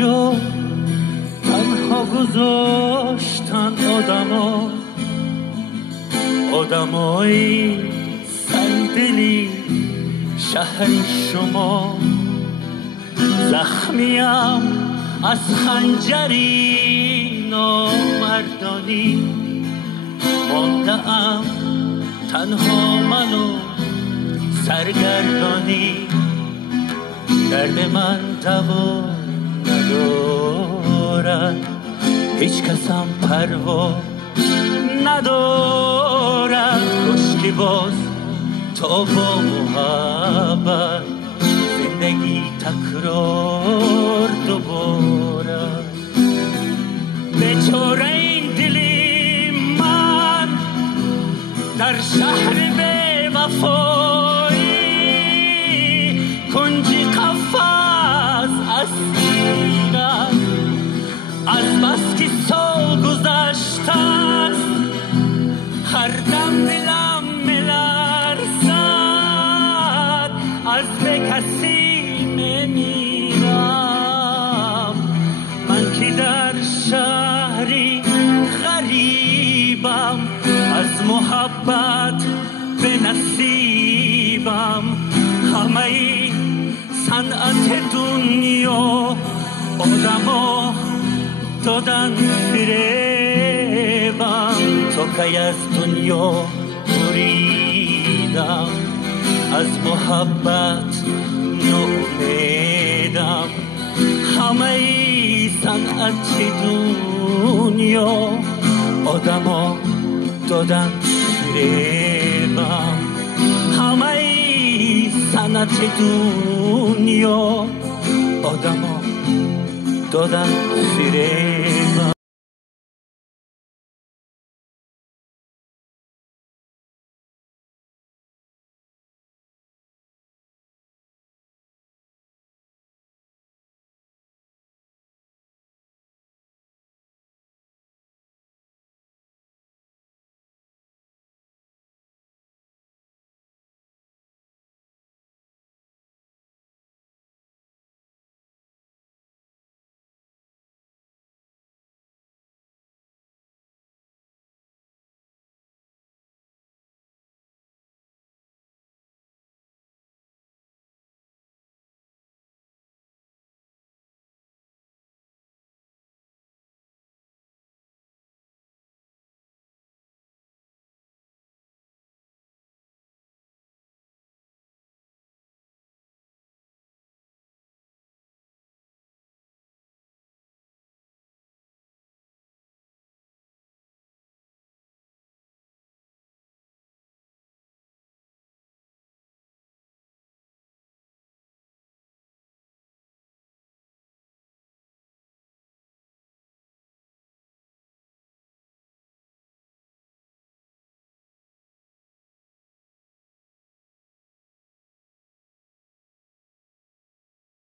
جا تنها گذاشتن آدمای سنگدلی شهر شما. زخمیم از خنجری نامردانی، مانده‌ام تنها منو سرگردانی. درد من دوا ندارد، هیچ کسم پروا ندارد. کشتی باز تا با محبت، زندگی تکرار دوباره. بیچاره این دلی من در شهر بی وفایی، کنجی قفس اسیرم از بس که سال گذشته است. هر دم دلم میلرزد، از به کسی میمیرم. من که در شهری غریبم، از محبت به نصیبم. همه صنعت دنیا آدما دادن فریبم. تا که از دنیا بریدم، از محبت ناامیدم. همه صنعت دنیا آدما دادن فریبم. همه صنعت دنیا آدما دادن فریبم.